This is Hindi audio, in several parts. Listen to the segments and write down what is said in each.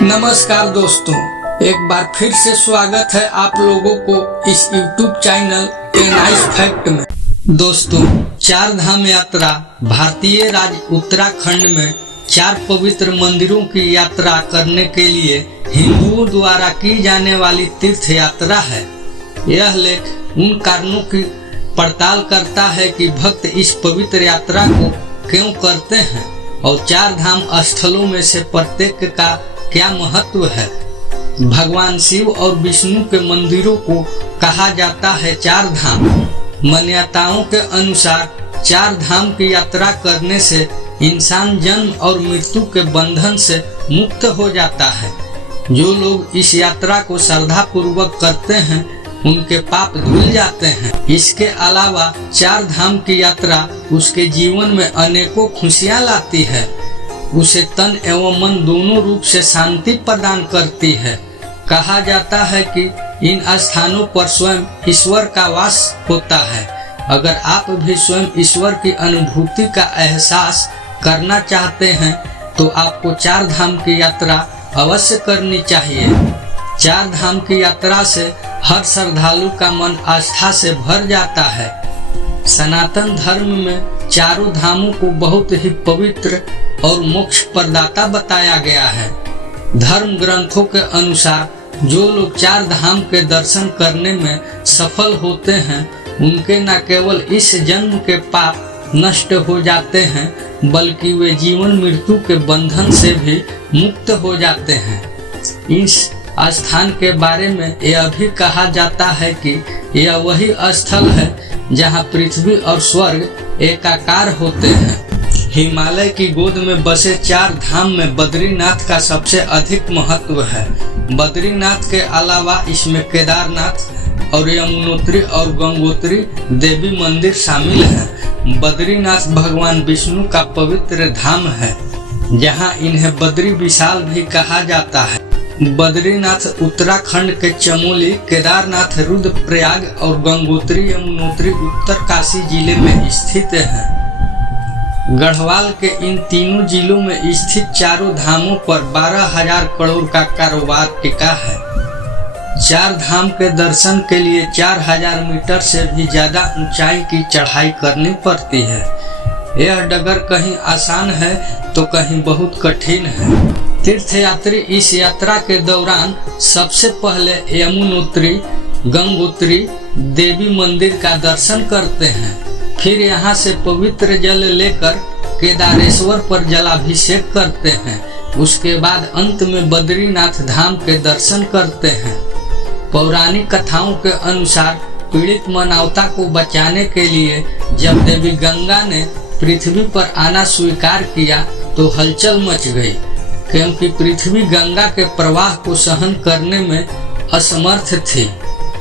नमस्कार दोस्तों, एक बार फिर से स्वागत है आप लोगों को इस YouTube channel a nice fact में। दोस्तों, चार धाम यात्रा भारतीय राज्य उत्तराखंड में 4 पवित्र मंदिरों की यात्रा करने के लिए हिंदुओं द्वारा की जाने वाली तीर्थ यात्रा है। यह लेख उन कारणों की पड़ताल करता है कि भक्त इस पवित्र यात्रा को क्यों करते हैं और 4 धाम स्थलों में से प्रत्येक का क्या महत्व है। भगवान शिव और विष्णु के मंदिरों को कहा जाता है 4 धाम। मान्यताओं के अनुसार 4 धाम की यात्रा करने से इंसान जन्म और मृत्यु के बंधन से मुक्त हो जाता है। जो लोग इस यात्रा को श्रद्धा पूर्वक करते हैं उनके पाप धुल जाते हैं। इसके अलावा 4 धाम की यात्रा उसके जीवन में अनेकों खुशियां लाती है, उसे तन एवं मन दोनों रूप से शांति प्रदान करती है। कहा जाता है कि इन स्थानों पर स्वयं ईश्वर का वास होता है। अगर आप भी स्वयं ईश्वर की अनुभूति का एहसास करना चाहते हैं तो आपको 4 धाम की यात्रा अवश्य करनी चाहिए। 4 धाम की यात्रा से हर श्रद्धालु का मन आस्था से भर जाता है। सनातन धर्म में चारों धामों को बहुत ही पवित्र और मोक्ष प्रदाता बताया गया है। धर्म ग्रंथों के अनुसार जो लोग 4 धाम के दर्शन करने में सफल होते हैं उनके न केवल इस जन्म के पाप नष्ट हो जाते हैं बल्कि वे जीवन मृत्यु के बंधन से भी मुक्त हो जाते हैं। इस स्थान के बारे में यह भी कहा जाता है कि यह वही स्थल है जहाँ पृथ्वी और स्वर्ग एकाकार होते हैं। हिमालय की गोद में बसे 4 धाम में बद्रीनाथ का सबसे अधिक महत्व है। बद्रीनाथ के अलावा इसमें केदारनाथ और यमुनोत्री और गंगोत्री देवी मंदिर शामिल हैं। बद्रीनाथ भगवान विष्णु का पवित्र धाम है, जहां इन्हें बद्री विशाल भी कहा जाता है। बद्रीनाथ उत्तराखंड के चमोली, केदारनाथ रुद्रप्रयाग और गंगोत्री यमुनोत्री उत्तरकाशी जिले में स्थित है। गढ़वाल के इन तीनों जिलों में स्थित चारों धामों पर 12,000 करोड़ का कारोबार टिका है। 4 धाम के दर्शन के लिए 4,000 मीटर से भी ज्यादा ऊंचाई की चढ़ाई करनी पड़ती है। यह डगर कहीं आसान है तो कहीं बहुत कठिन है। तीर्थयात्री इस यात्रा के दौरान सबसे पहले यमुनोत्री, गंगोत्री देवी मंदिर का दर्शन करते हैं। फिर यहाँ से पवित्र जल लेकर केदारेश्वर पर जलाभिषेक करते हैं। उसके बाद अंत में बद्रीनाथ धाम के दर्शन करते हैं। पौराणिक कथाओं के अनुसार पीड़ित मानवता को बचाने के लिए जब देवी गंगा ने पृथ्वी पर आना स्वीकार किया तो हलचल मच गई, क्योंकि पृथ्वी गंगा के प्रवाह को सहन करने में असमर्थ थी।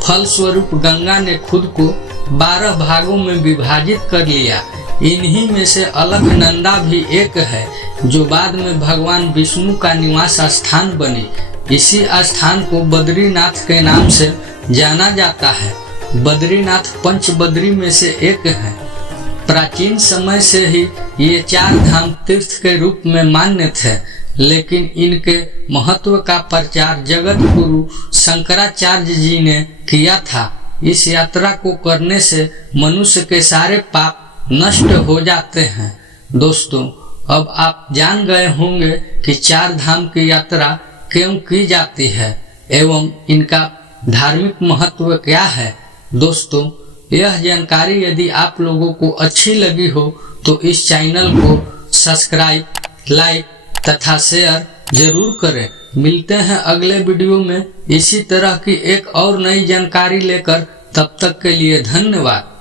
फलस्वरूप गंगा ने खुद को 12 भागों में विभाजित कर लिया। इन्हीं में से अलकनंदा भी एक है, जो बाद में भगवान विष्णु का निवास स्थान बनी। इसी स्थान को बद्रीनाथ के नाम से जाना जाता है। बद्रीनाथ पंच बद्री में से एक है। प्राचीन समय से ही ये 4 धाम तीर्थ के रूप में मान्य थे, लेकिन इनके महत्व का प्रचार जगत गुरु शंकराचार्य जी ने किया था। इस यात्रा को करने से मनुष्य के सारे पाप नष्ट हो जाते हैं। दोस्तों, अब आप जान गए होंगे कि 4 धाम की यात्रा क्यों की जाती है एवं इनका धार्मिक महत्व क्या है। दोस्तों, यह जानकारी यदि आप लोगों को अच्छी लगी हो तो इस चैनल को सब्सक्राइब, लाइक तथा शेयर जरूर करें। मिलते हैं अगले वीडियो में इसी तरह की एक और नई जानकारी लेकर। तब तक के लिए धन्यवाद।